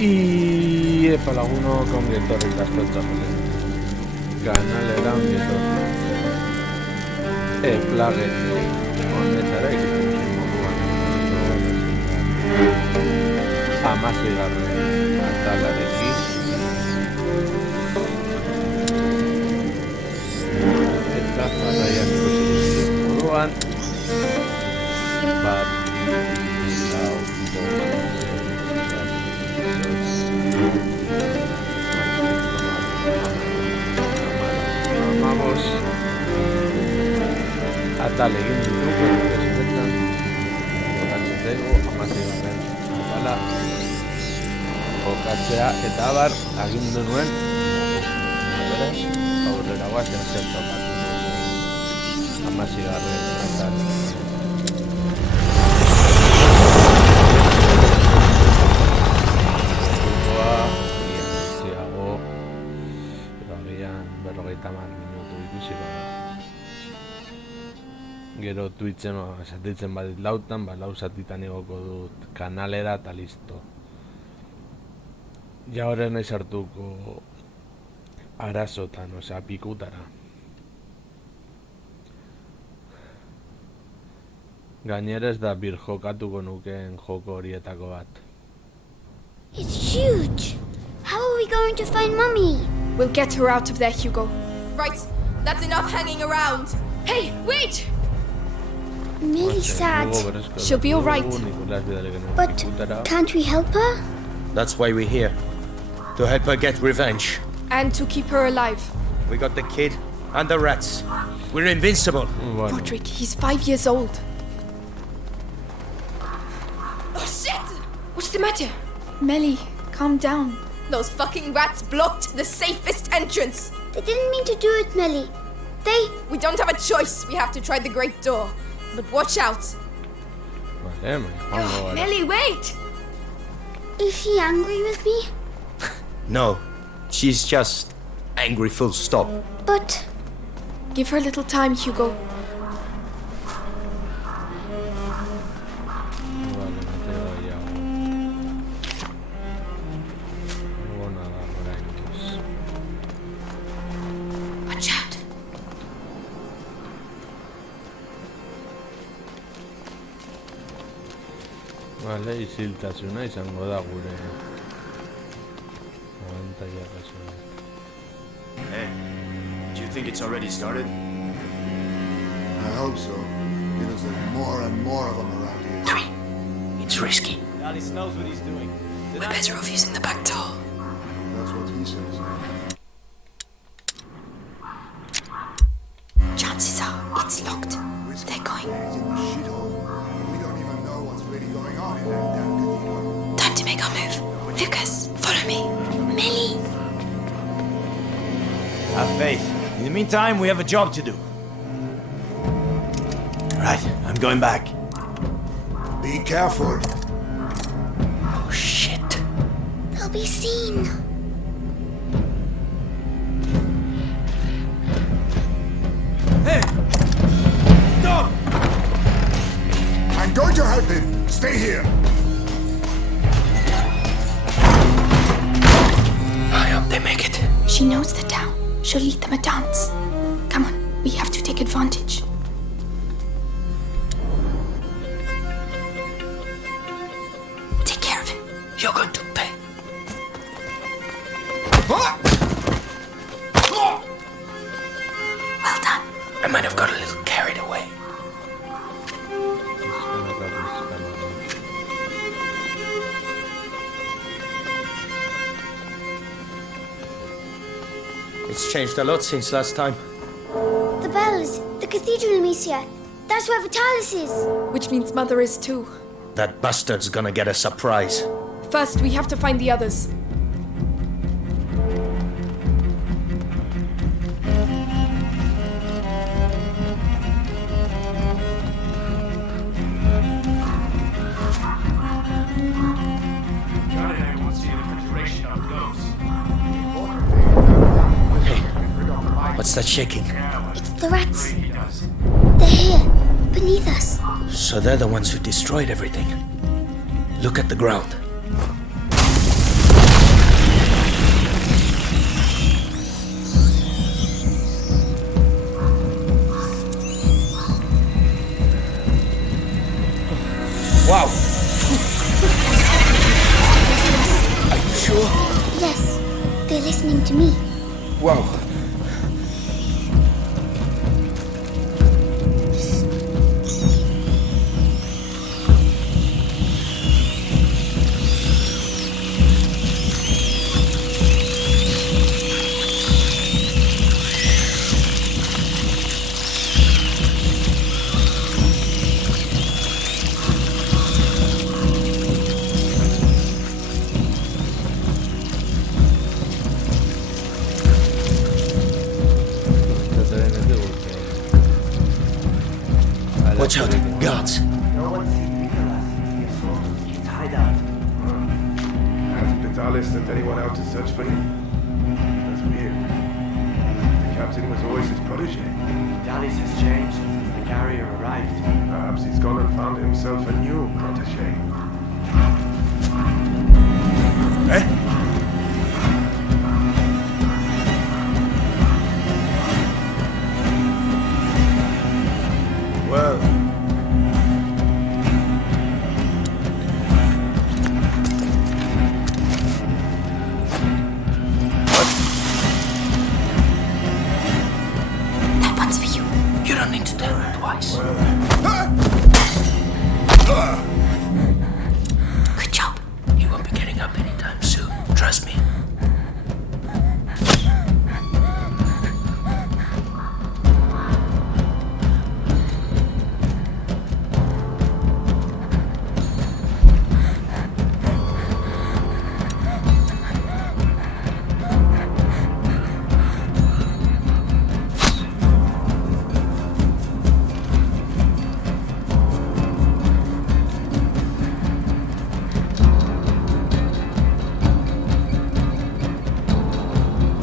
Epa lagunok ongi etorrik askotzapelen. Kanalera ongi etorrik. Plaget honetara ikusten moduan hamaseigarren atalarekin. Eta jarraian ikusten moduan bat, lau, vamos atal egin ditugu esetan jokatzen zego hamaseigarren atala jokatzea eta abar agindu nuen beraz aurrera guazen zer tokatu hamaseigarren atala. Minutu ikusi gero Twitchen esatitzen badit lautan, lau zatitan igoko dut kanalera eta listo. Ja horren nahi sartuko arazotan, pikutara. Gainera ez da bir jokatuko nukeen joko horietako bat. It's huge! How are we going to find Mummy? We'll get her out of there, Hugo. Right, that's enough hanging around. Hey, wait! Millie's sad. She'll be alright. But can't we help her? That's why we're here. To help her get revenge. And to keep her alive. We got the kid and the rats. We're invincible. Roderick, he's 5 years old. Oh shit! What's the matter? Melly, calm down. Those fucking rats blocked the safest entrance. They didn't mean to do it, Millie. We don't have a choice. We have to try the great door. But watch out. Melly, wait! Is she angry with me? No, she's just angry full stop. But... Give her a little time, Hugo. Watch out. Vale, isiltasuna izango da gure abantaila kasua. Hey, do you think it's already started? I hope so, because there's more and more of them around here. Three. It's risky. Alice knows what he's doing. We're better off using the back door. That's what he says. Chances are it's locked. They're going. It's in the shithole. We don't even know what's really going on in that damn cathedral. Time to make our move. Lucas, follow me. Millie. Have faith. In the meantime, we have a job to do. Right, I'm going back. Be careful. Oh shit. They'll be seen. Hey! Stop! I'm going to help him. Stay here. I hope they make it. She knows the town. She'll lead them a dance. Come on, we have to take advantage. Take care of him. You're going to pay. Well done. I might have got a little carried away. It's changed a lot since last time. The bells, the cathedral, Amicia. That's where Vitalis is. Which means Mother is too. That bastard's gonna get a surprise. First, we have to find the others. What's that shaking? It's the rats. They're here, beneath us. So they're the ones who destroyed everything. Look at the ground. Wow! Are you sure? Yes, they're listening to me. Wow. Watch out, guards. Hasn't Vitalis sent anyone out to search for him? That's weird. The captain was always his protege. Vitalis has changed since the carrier arrived. Perhaps he's gone and found himself a new protege. Eh? Well, That one's for you. You don't need to tell me twice. Good job. He won't be getting up anytime soon. Trust me.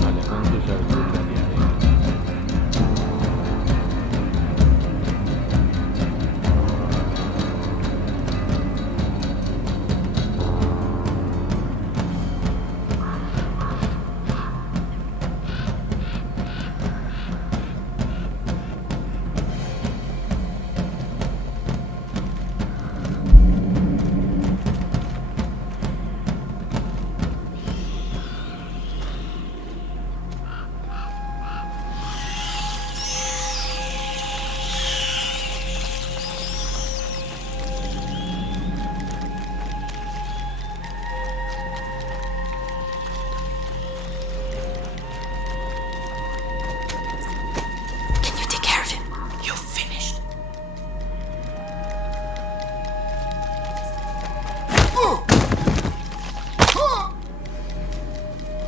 Vale, ¿cuántos artillería hay? Can you take care of him? You're finished.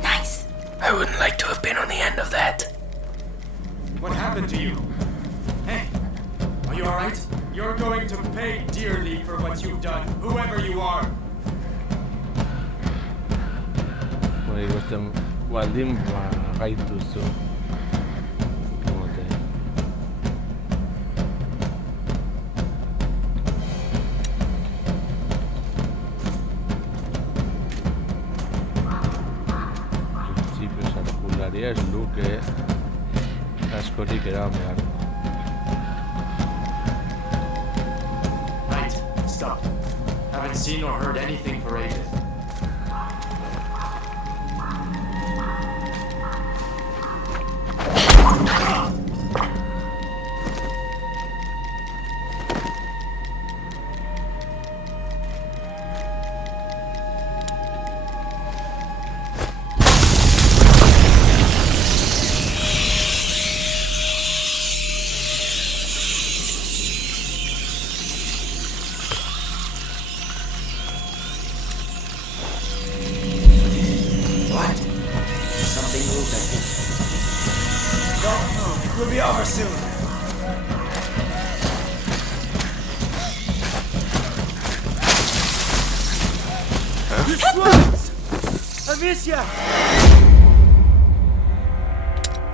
Nice. I wouldn't like to have been on the end of that. What happened to you? Hey, are you alright? You're going to pay dearly for what you've done, whoever you are. Bueno, ikusten baldin gaituzu. Komote. Printzipioz arkularia ez luke askorik eraman behar. Right, stop. Haven't seen or heard anything for ages. What? Something moved, I think. No, it will be over soon. Amicia!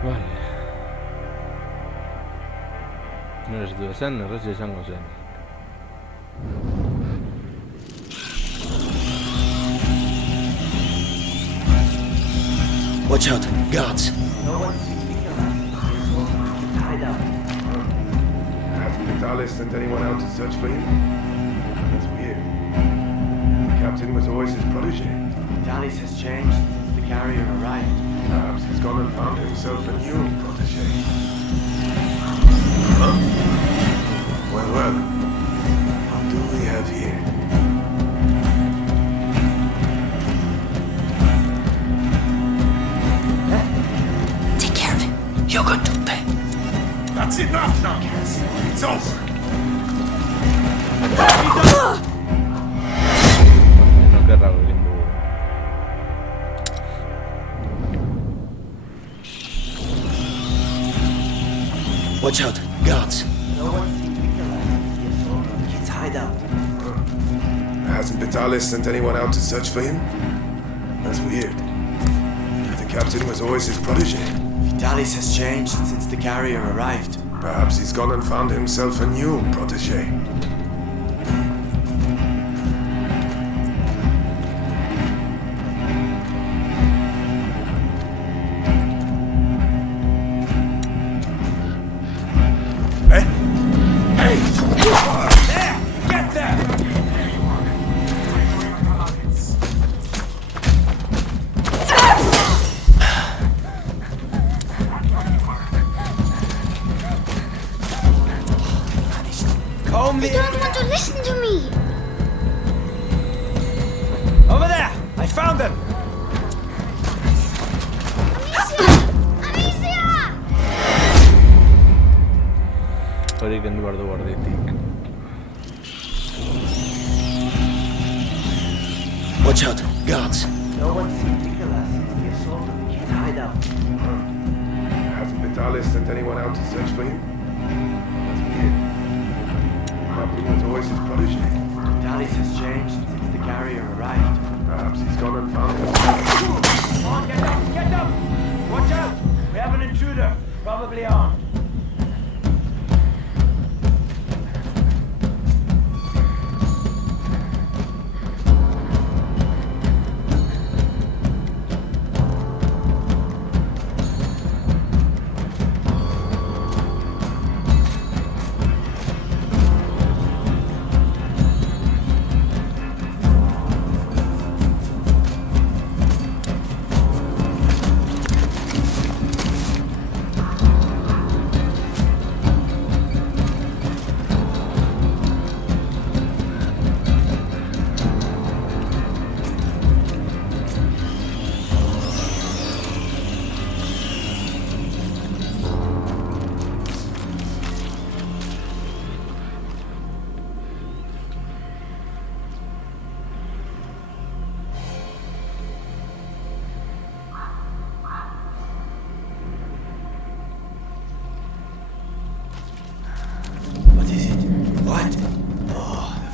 Vale. Nire du esan, errez izango zen. Watch out, guards. hasn't Vitalis sent anyone out to search for him? That's weird. captain was always his protege. Vitalis has changed since the carrier arrived. Perhaps he's gone and found himself a new protege. Well, well. What do we have here? Take care of him. You're going to pay. That's enough now! It's over! No querrá egin dugu. Watch out, guards. No one seems to realize the assault on the kid's hideout. Hasn't Vitalis sent anyone out to search for him? That's weird. The captain was always his protege. Vitalis has changed since the carrier arrived. Perhaps he's gone and found himself a new protege. They don't want to listen to me. Over there! I found them! Amicia! Hori kendu behar du gorditik. Watch out, guards. No one seems to realize the assault on the kid's hideout. Hasn't Vitalis sent anyone out to search for him? That's weird. The captain was always his protege. Vitalis has changed since the carrier arrived. Perhaps he's gone and found himself. Come on, get up! Get up! Watch out! We have an intruder, probably armed.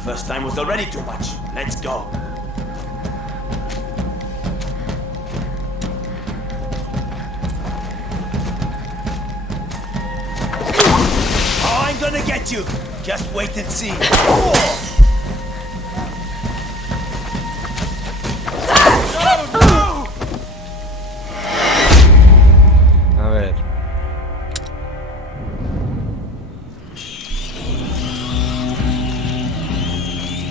First time was already too much. Let's go. Oh, I'm gonna get you. Just wait and see. A ver.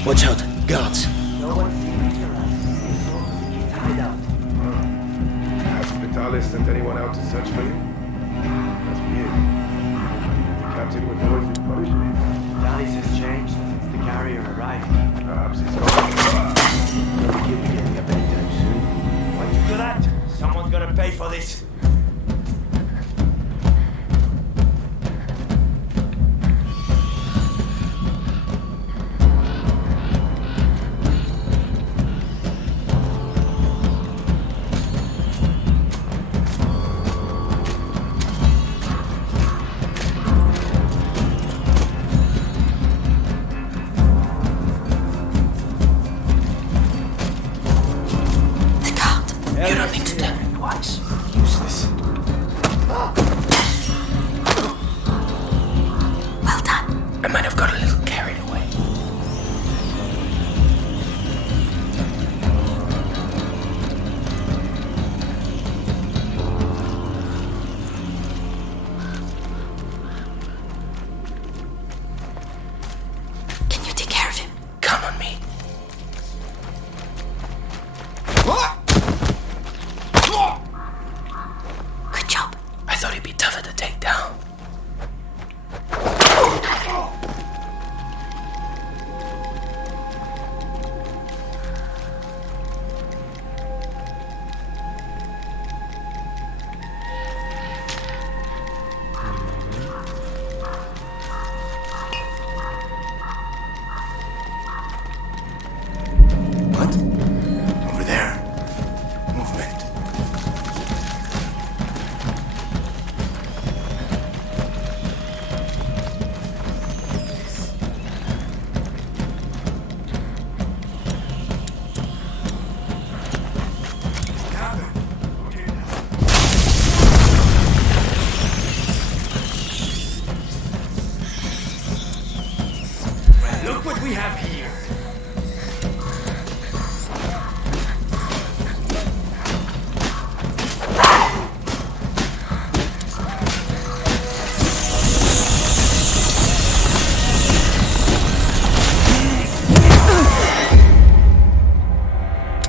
Watch out, guards. No one seems to realize the assault on the kid's hideout. Hasn't Vitalis sent anyone out to search for him? That's weird. The captain was always his protege. Vitalis has changed since the carrier arrived. Perhaps he's gone. The kid be getting up anytime soon. Why'd you do that? Someone's gonna pay for this. You don't need to tell me twice. Useless. Good job. I thought he'd be tougher to take down. What? Over there. Movement. Look what we have here.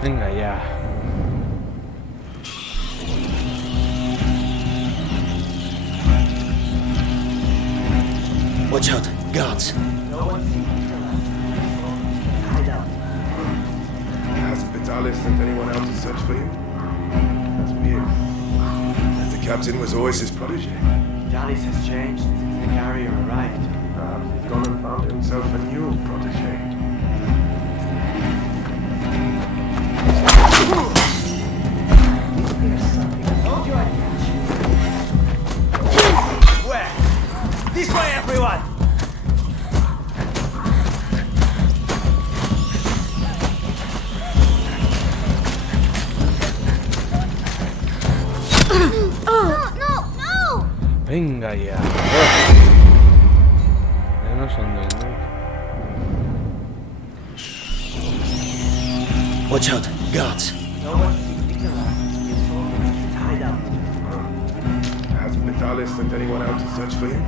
Venga ya. Watch out, guards. Hasn't Vitalis sent anyone out to search for you? That's weird. The captain was always his protege. Vitalis has changed since the carrier arrived. Perhaps he's gone and found himself a new protege. Where? This way, everyone! No! Venga ya. Ya no son del norte. Watch out, guards. Hasn't Vitalis sent anyone out to search for you?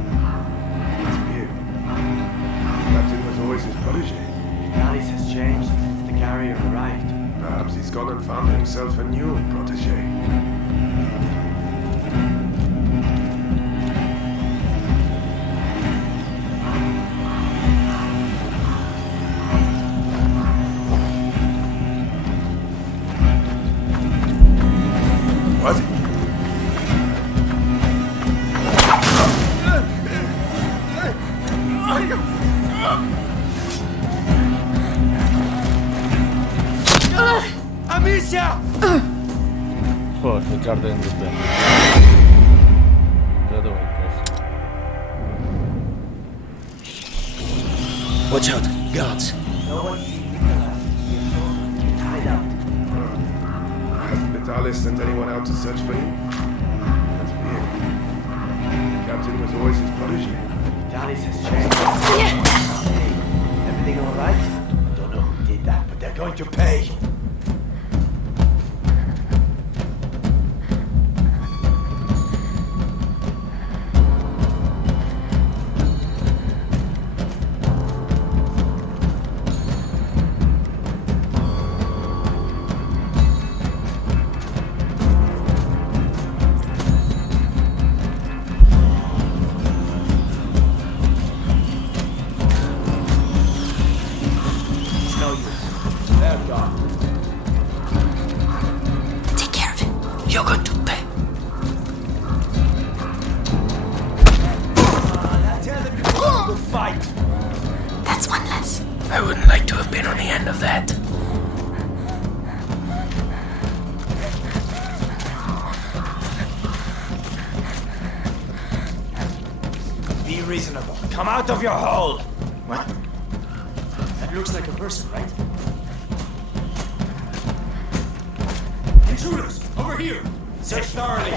That's weird. The captain was always his protege. Vitalis has changed since the carrier arrived. Perhaps he's gone and found himself a new protege. What? Amicia! Joder, echarte en dupla. Trato vueltas. Watch out, guards. Hasn't Vitalis sent anyone out to search for you? That's weird. The captain was always his protege. Vitalis has changed. Hey, everything all right? I don't know who did that, but they're going to pay. No use. They're gone. Take care of it. You're going to pay. Tell them you want to fight. That's one less. I wouldn't like to have been on the end of that. Be reasonable. Come out of your hole. What? That looks like a person, right? Intruders! Over here! Search thoroughly!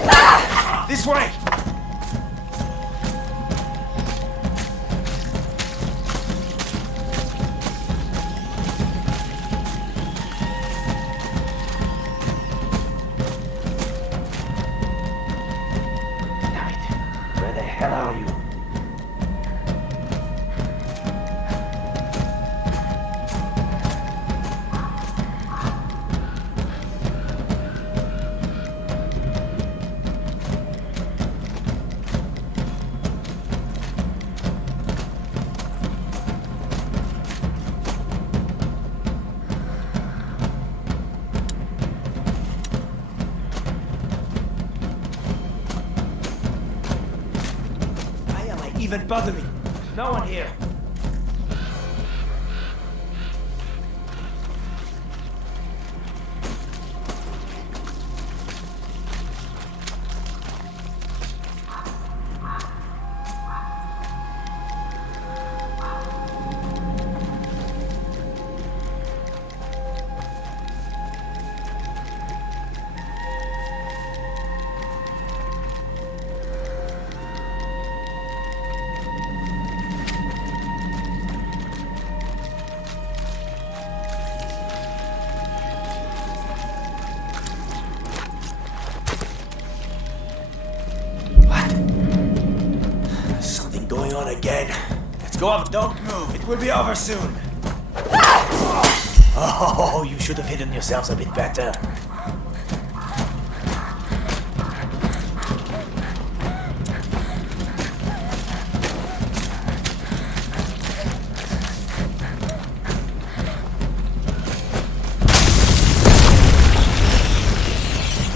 This way! Damn it! Where the hell are you? even bother me. No one here. Going on again. Let's go up. Don't move. It will be over soon. Oh, you should have hidden yourselves a bit better.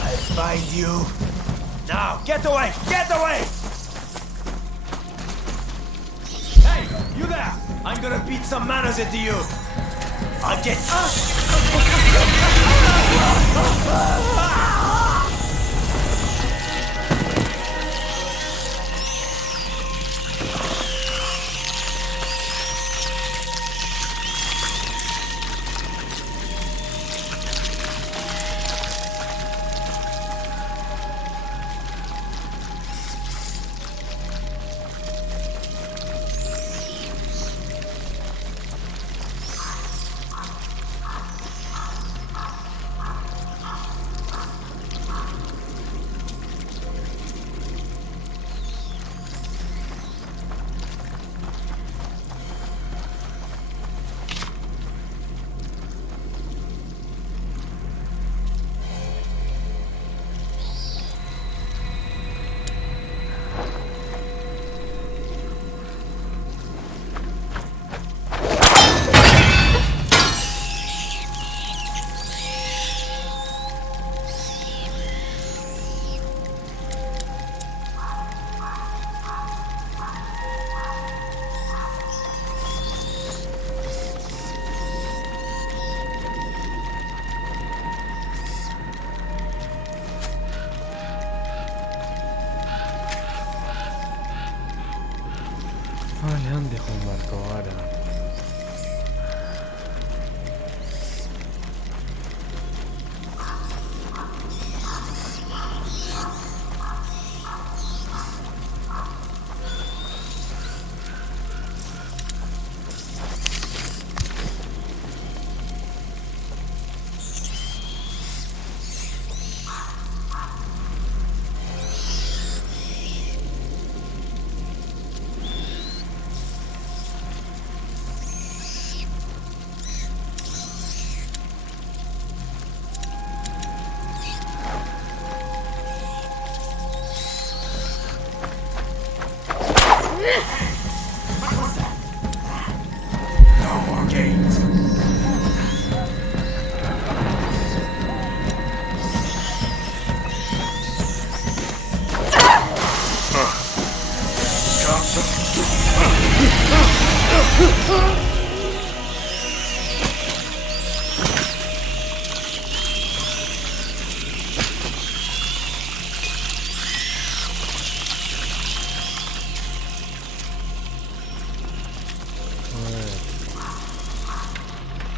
I'll find you. Now, get away! Get away! You there! I'm gonna beat some manners into you! I'll get... Ai, ande con Marco, guarda.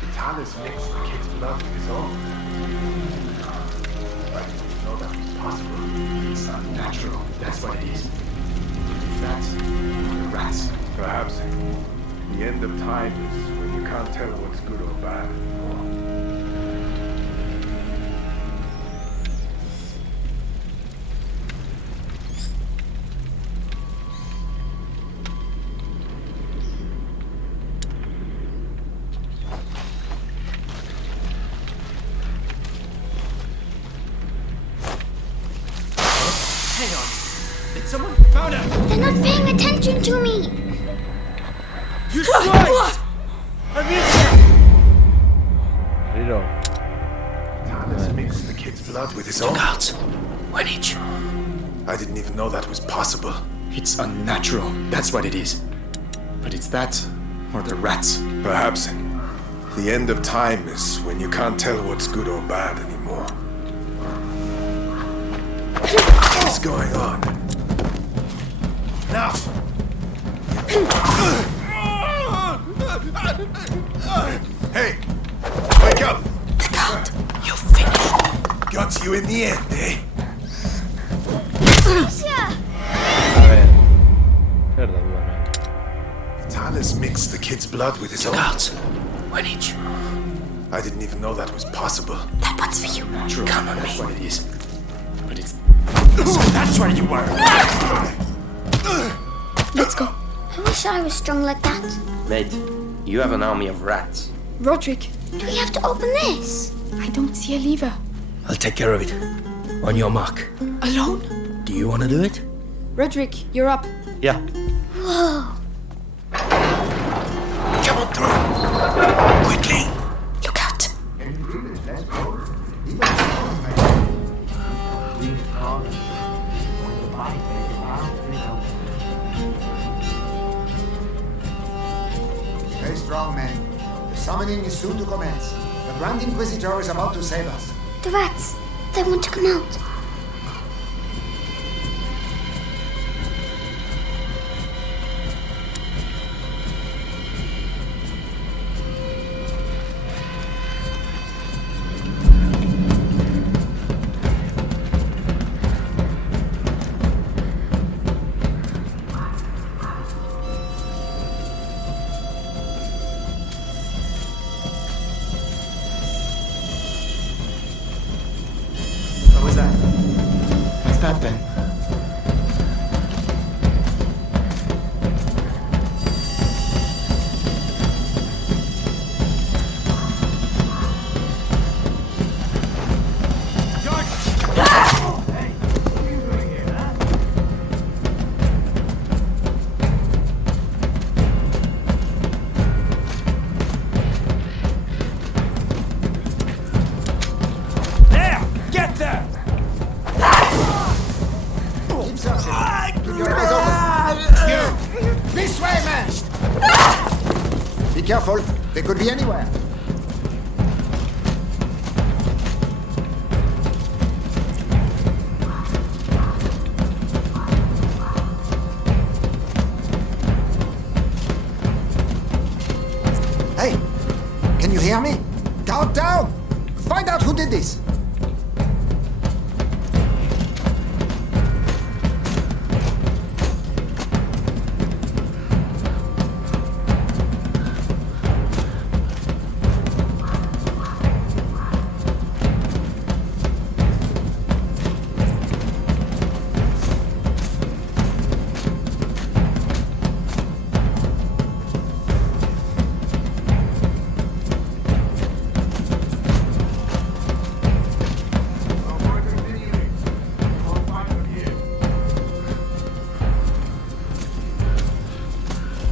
Vitalis mixed the kid's blood with his own. I didn't know that was possible. It's not natural. That's what it is. That's the rats. Perhaps the end of time is when you can't tell what's good or bad. Hang on. Did someone found him? They're not paying attention to me. You swiped! Riro. Vitalis mixed the kid's blood with his own. Guards. One each. I didn't even know that was possible. It's unnatural. That's what it is. But it's that, or the rats. Perhaps the end of time is when you can't tell what's good or bad anymore. What's going on? Enough! Hey! Wake up! The Count, you finished. Got you in the end, eh? A ver. Verdad, duda, Talis mixed the kid's blood with his own. Guards, one each. I didn't even know that was possible. That one's for you. True. Come on That's me. what it is. But it's... So that's where you were! Let's go. I wish I was strong like that. Mate, you have an army of rats. Roderick, Do we have to open this? I don't see a lever. I'll take care of it. On your mark. Alone? Do you want to do it? Roderick, you're up. Yeah. Whoa. Come on through. Quickly. Look out. Stay strong, men. The summoning is soon to commence. The Grand Inquisitor is about to save us. The rats. They want to come out. What was that? What's that then? There! Get there! Keep searching. Keep your eyes open. You! This way, man! Be careful. They could be anywhere. Hey! Can you hear me? Count down! Find out who did this!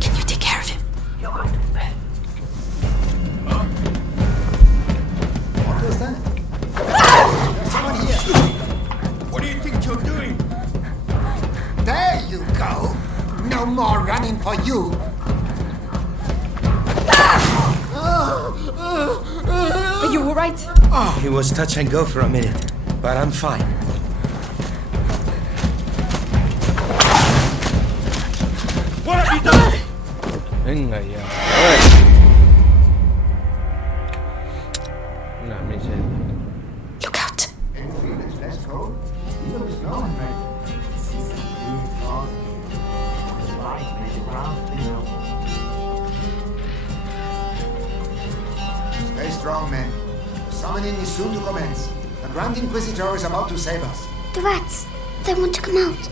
Can you take care of him? You're going to bed. What was that? There's someone here. What do you think you're doing? There you go. No more running for you. Are you alright? It was touch and go for a minute, but I'm fine. What have you done? Venga ya. Una miseria. Look out. Let's go. Look slow and Stay strong, men. The summoning is soon to commence. The Grand Inquisitor is about to save us. The rats. They want to come out.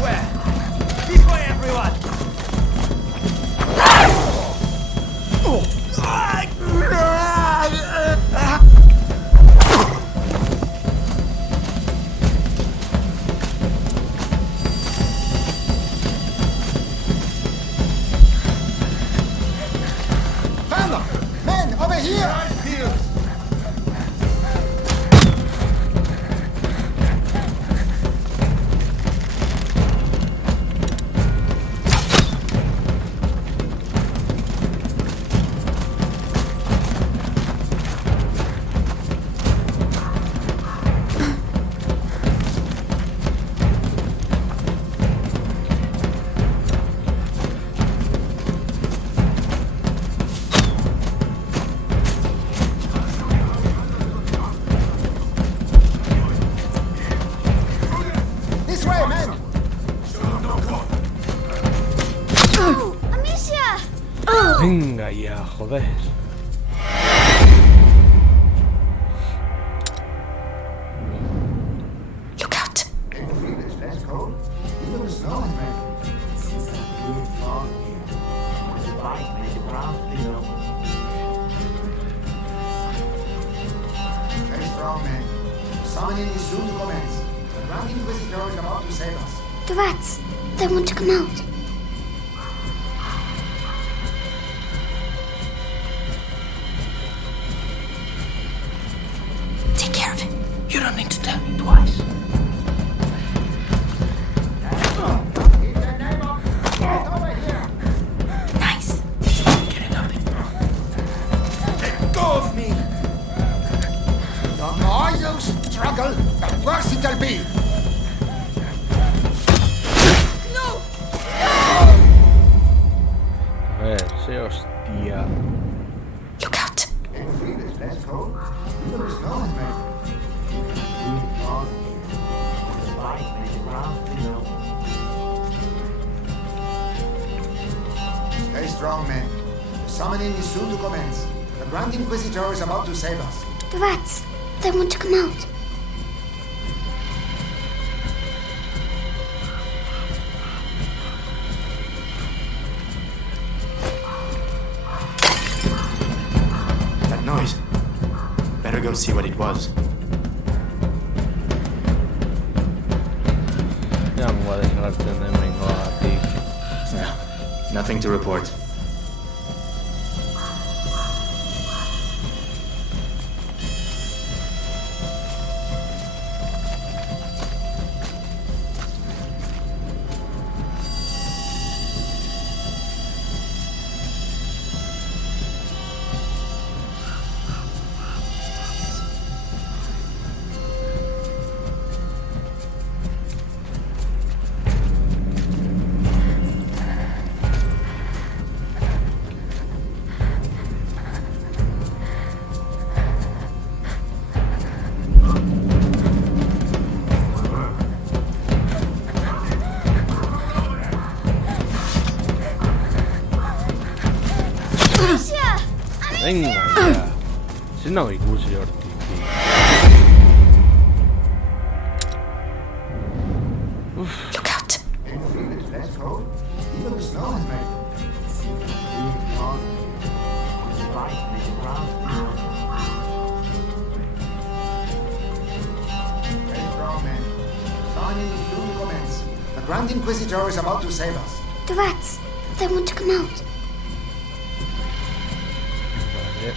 Where? This way, everyone! men! Oh, Amicia! Venga ya, joder. Look out. Let's go. Even the snow is melting. Stay strong, men. Summoning is soon to commence. The Grand Inquisitor is about to save us. The rats. They want to come out. Take care of him. You don't need to tell me twice. Keep that name up. Get over here. Nice. Getting up. Let go of me! The more you struggle, the worse it'll be. A ver, se hostia. Look out. Let's go. Even the snow is melting. Stay strong, men. The summoning is soon to commence. The Grand Inquisitor is about to save us. The rats. They want to come out. That noise. Better go see what it was. Ya me voy a dejar tener vengo a ti. Nothing to report. Amicia! Venga ya. Si no hay gusto, Ortiz. Look out. Let's go. Even the snow is melting. Stay strong, men. Summoning is soon to commence. The Grand Inquisitor is about to save us. The rats. They want to come out. Vale.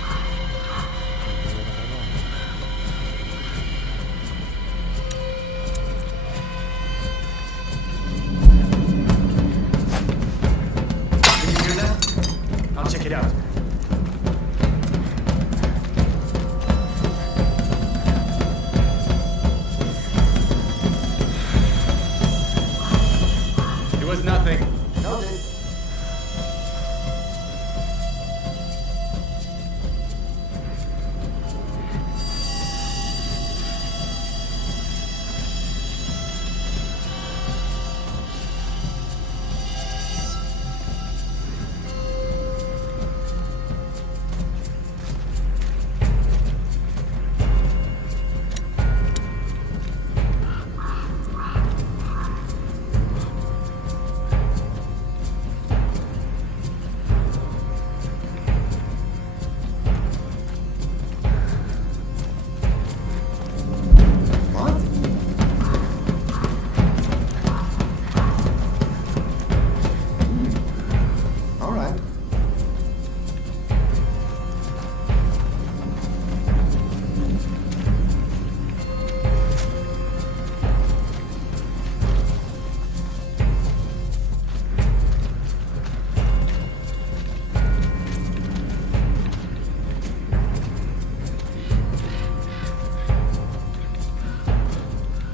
Can you hear that? I'll check it out. It was nothing. Noted. What? All right.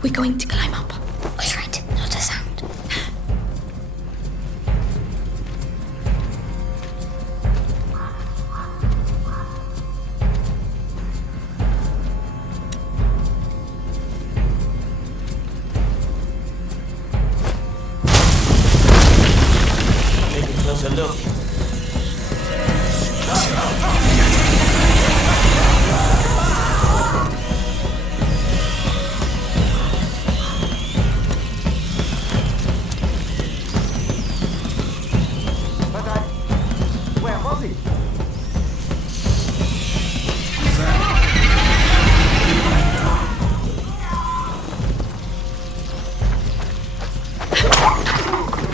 We're going to climb up. All right, not a sound. look. Where was he?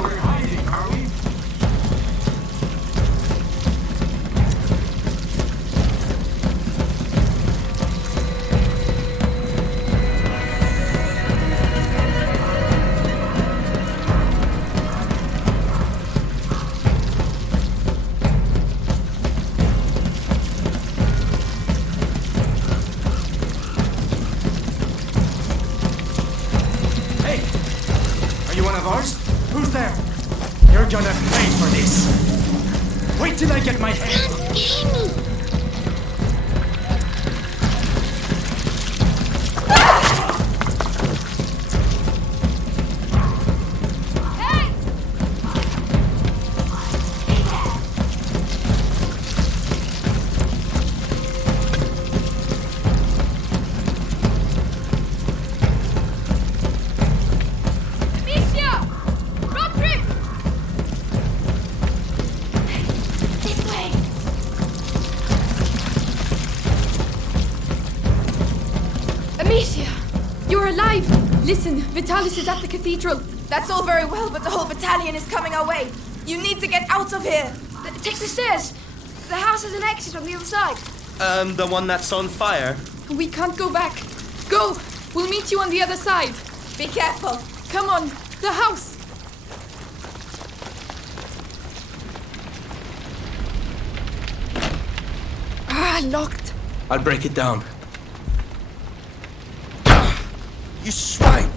We're hiding, are we? Hey! Are you one of ours? Who's there? You're gonna pay for this! Wait till I get my head! Can't hear me. Amicia! Roderick! This way. Amicia! You're alive! Listen, Vitalis is at the cathedral. That's all very well, but the whole battalion is coming our way. You need to get out of here. Take the stairs. The house has an exit on the other side. The one that's on fire? We can't go back. Go! We'll meet you on the other side. Be careful. Come on, the house! Locked. I'll break it down. You swine!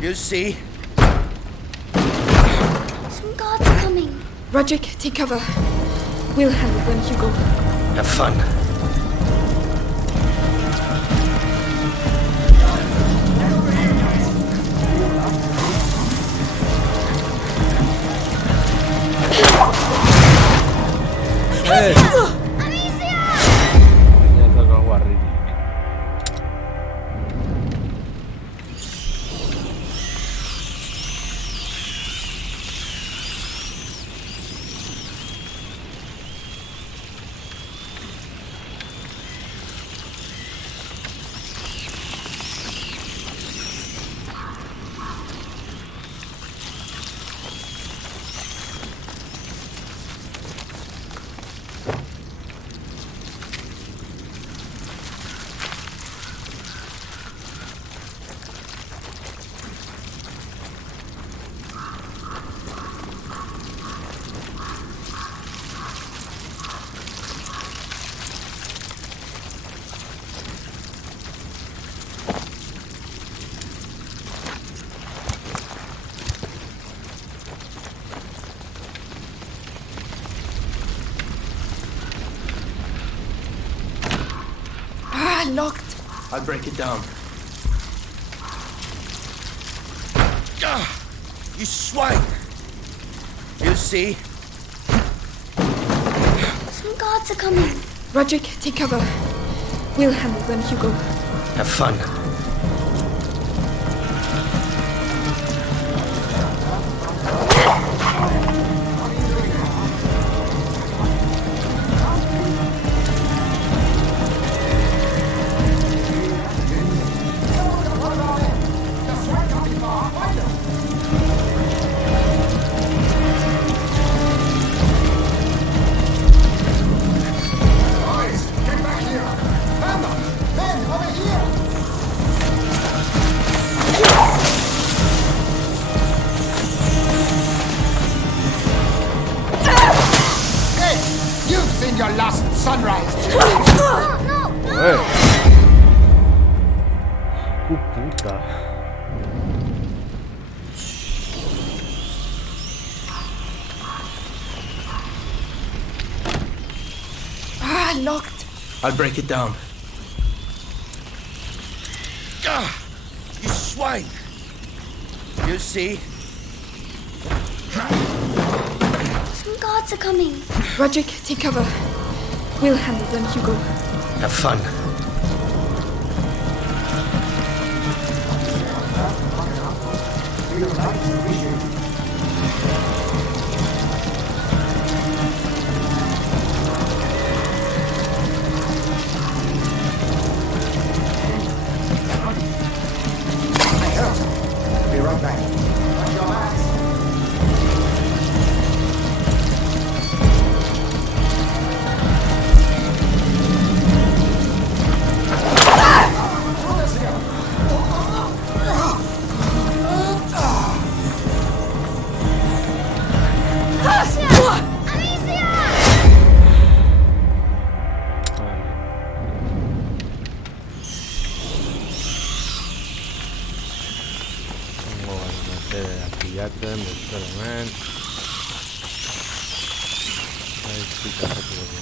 You see? Some guards are coming. Roderick, take cover. We'll handle them, Hugo. Have fun. Niinpä kauan rivi. Locked. I'll break it down. You swine! You see? Some guards are coming. Roderick, take cover. We'll handle them, Hugo. Have fun. Boys, get back here! Men, over here! Hey, you've seen your last sunrise! Ué. Puta. Locked. I'll break it down. You swine! You see? Some guards are coming. Roderick, take cover. We'll handle them, Hugo. Have fun. I heard something. I'll be right back. Watch your backs. Pillatzen, bezala hemen. Pikazatu dugu.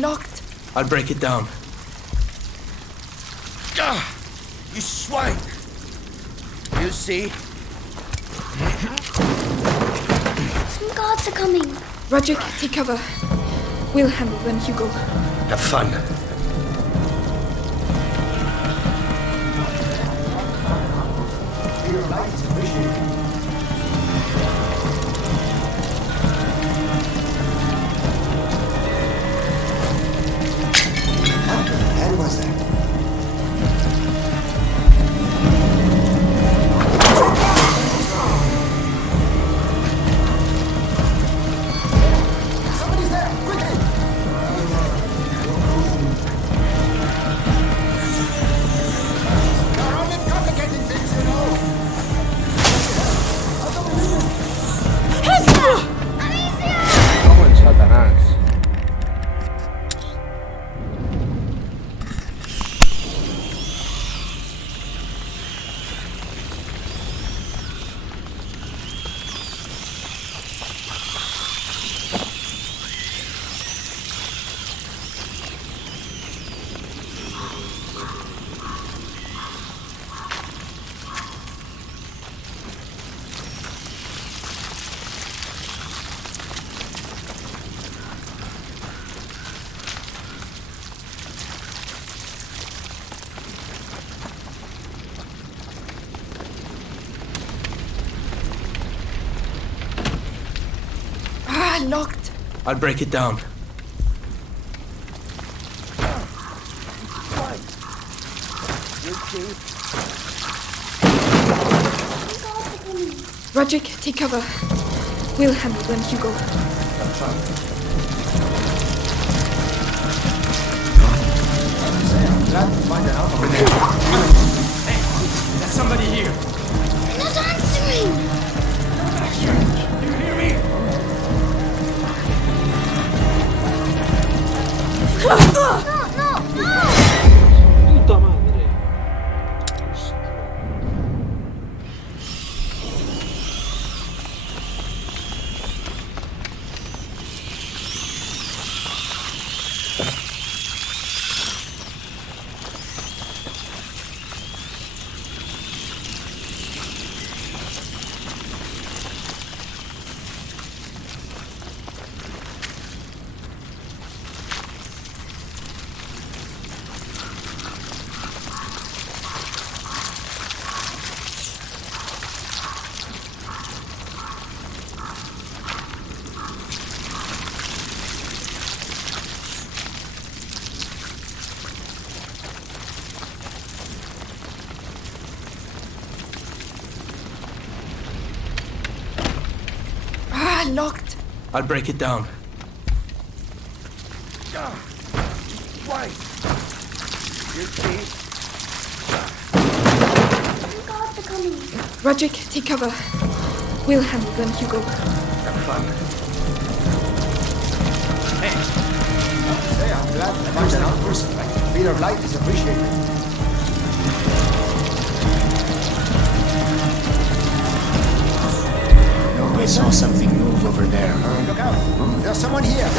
Locked. I'll break it down. You swine! You see? Some guards are coming. Roderick, take cover. We'll handle them, Hugo. Have fun. What was that? Somebody's there! Quickly! You're only complicating things, you know. Como en Satanás. Locked. I'll break it down. Roderick, take cover. We'll handle them, Hugo. Glad to find an over there. Hey, there's somebody here. They're not answering. You hear me? Puta madre. Locked. I'll break it down. Right. You see? coming. Roderick, take cover. We'll handle them, Hugo. Have fun. Say, I'm glad to find an out person. Speed of light is appreciated. I saw something move over there. Look out. There's someone here.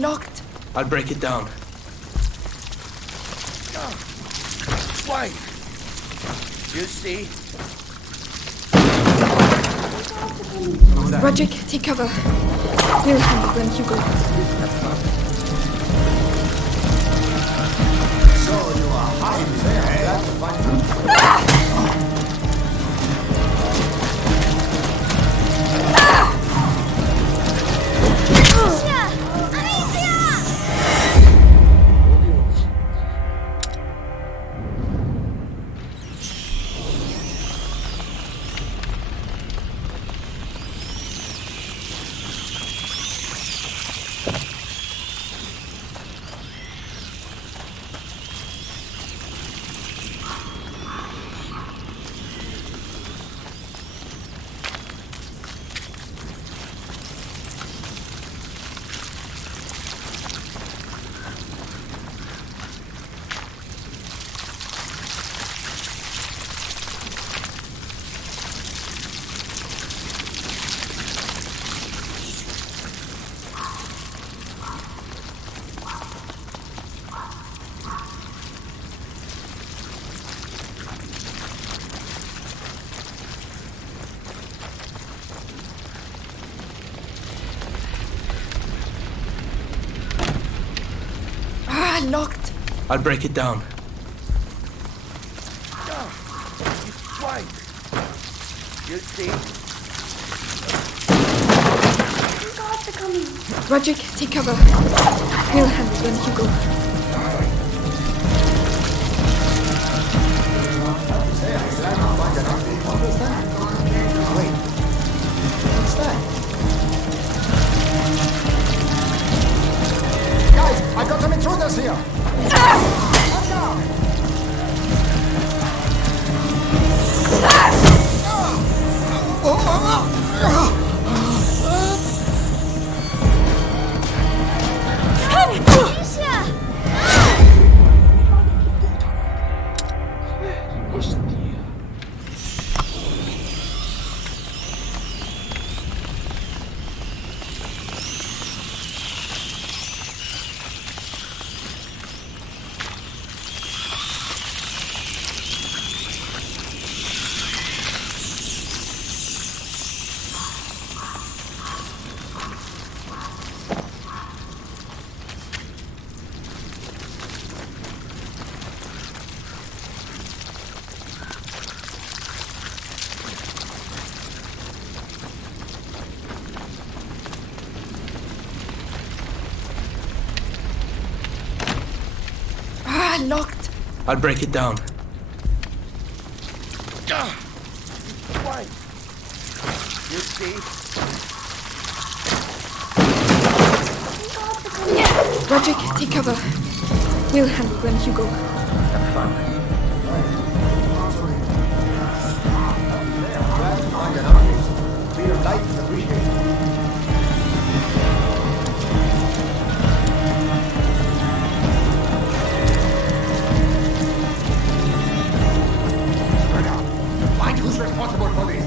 Locked. I'll break it down. Swine! You see? Roderick, take cover. We'll handle them, Hugo. So you are hiding there. I'm glad to find you. Locked. I'll break it down. You swine! You see? Guards are coming. Roderick, take cover. We'll handle them, Hugo. Wait. What's that? Guys, I got some intruders here. Watch out. Locked. I'll break it down. Swine! You see? Roderick, take cover. We'll handle them, Hugo. Have fun. Speed of light is appreciated. Find who's responsible for this.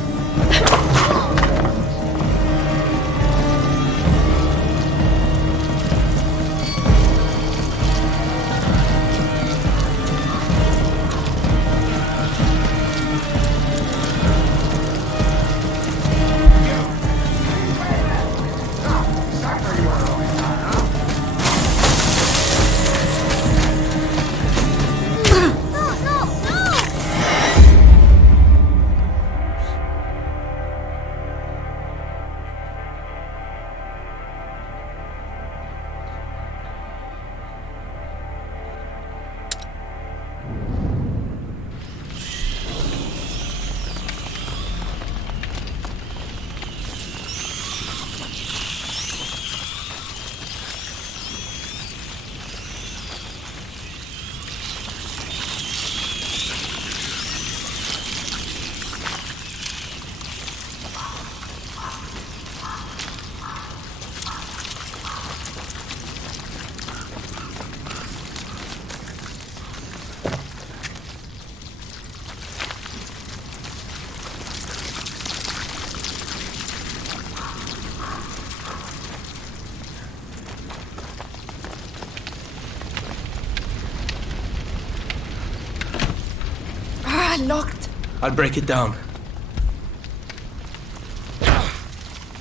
Locked. I'll break it down.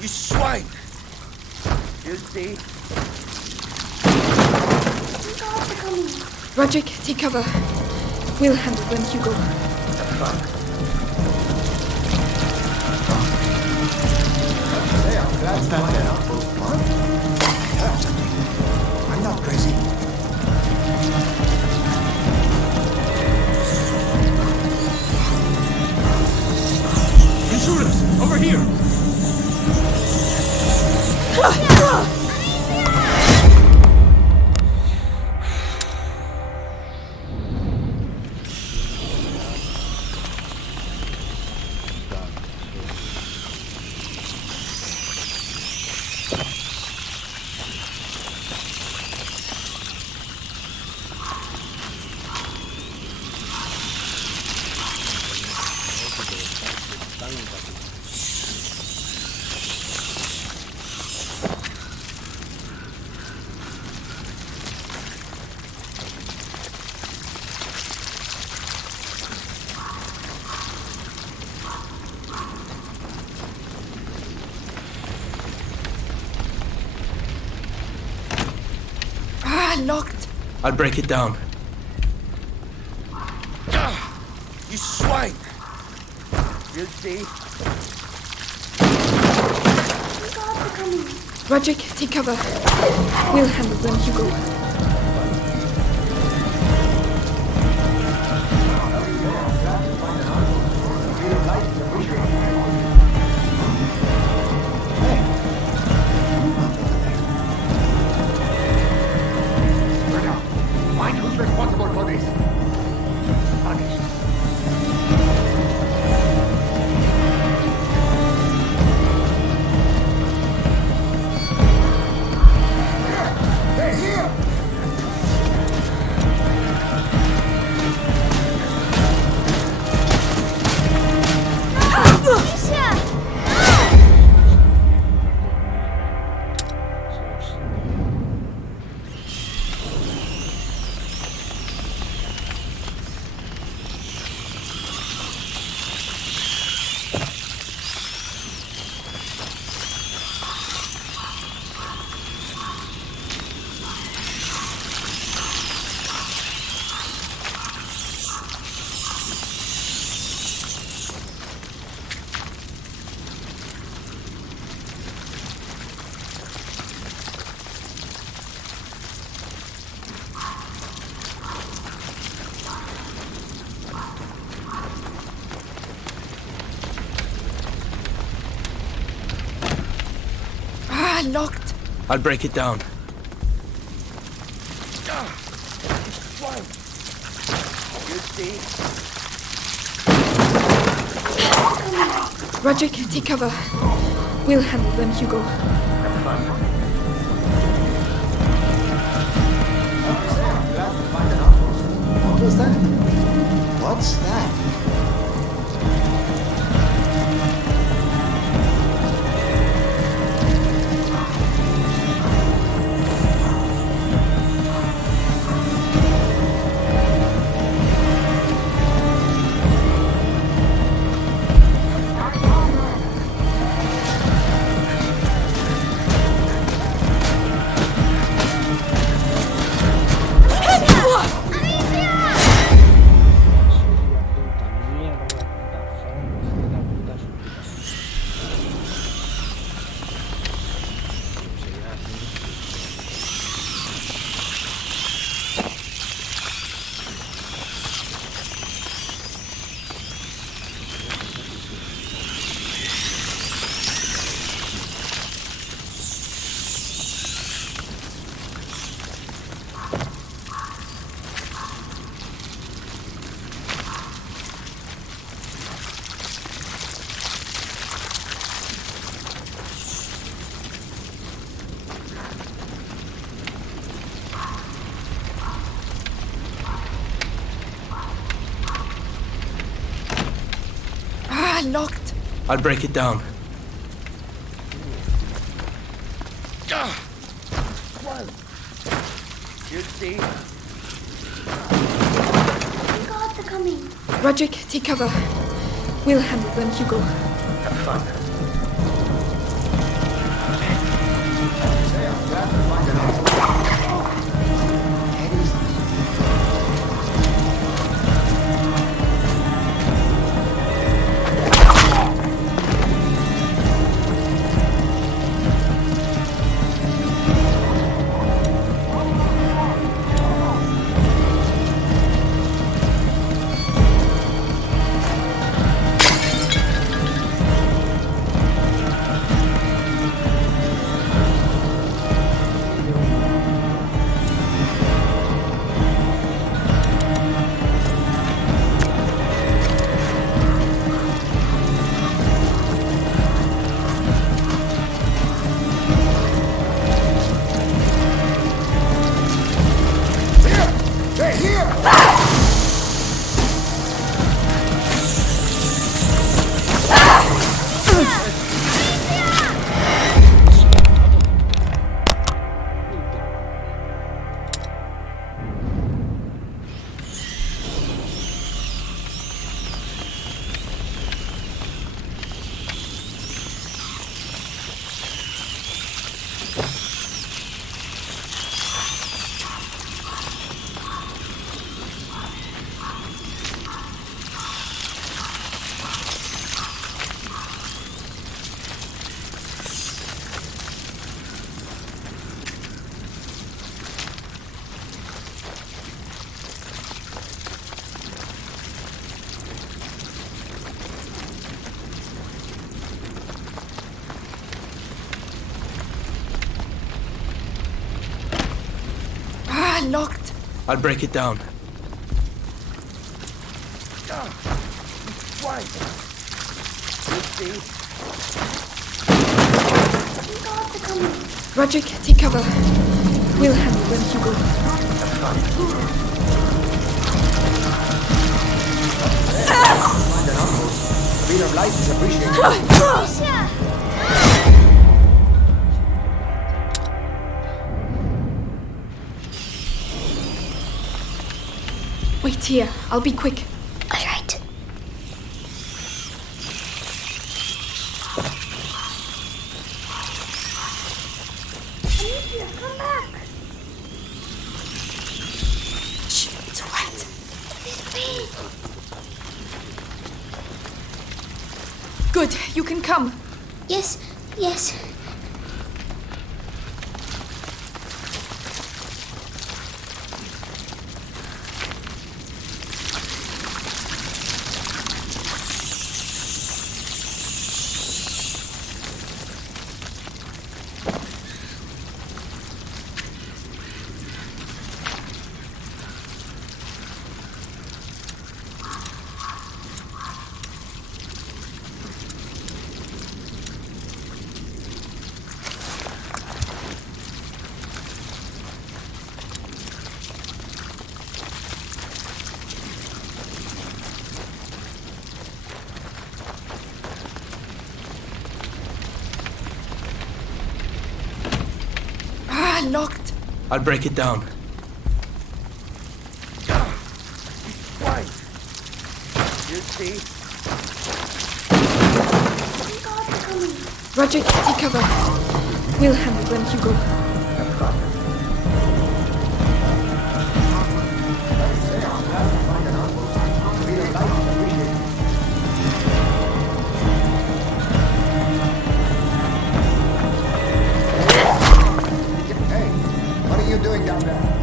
You swine! You see? Roderick, take cover. We'll handle them, Hugo. That's not an outpost, Mark. I'm not crazy. Intruders! Over here! Locked. I'll break it down. You swine! You see? Roderick, take cover. We'll handle them, Hugo. Find who's responsible for this. Punish. They're here! Locked. I'll break it down. Swine! You see? Roderick, take cover. We'll handle them, Hugo. What was that? What's that? Locked. I'll break it down. You see? coming. Roderick, take cover. We'll handle them, Hugo. Have fun. Locked. I'll break it down. Why? You see? Roderick, take cover. We'll handle them, Hugo. A bit of light is appreciated. Wait here. I'll be quick. All right. Amicia, come back. Shh, it's all right. This way. Good, you can come. Yes, yes. Locked. I'll break it down. Why? You see? Roderick, take cover. We'll handle them, Hugo. Hey, what are you doing down there?